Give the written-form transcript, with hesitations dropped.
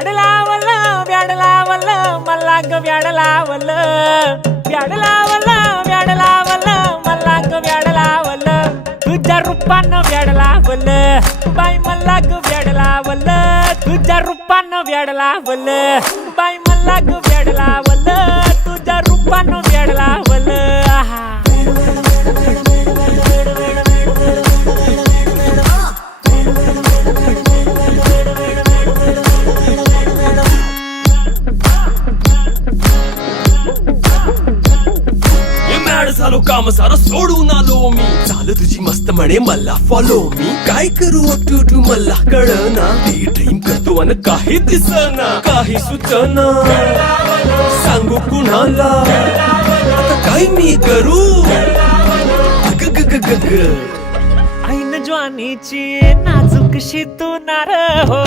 व्याड लावलं व्याड लावलं मला ग व्याड लावलं व्याड लावलं व्याड लावलं मला ग व्याड लावलं तुझ्या रूपानं व्याड लावलं बाई मला ग व्याड लावलं तुझ्या रूपानं व्याड लावलं बाई मला ग व्याड लावलं तुझ्या रूपानं व्याड लावलं आहा झालो काम सारा सोडून आलो मी झालं तुझी मस्त म्हणे मला फॉलो मी काय करू टू मला कळना ती ड्रीम करतो आणि काही दिसना काही सुचना सांगू कुणाला आता काय मी करू ग ग ग ग ग ऐन ज्वानीची नाजूकशी तू नार हो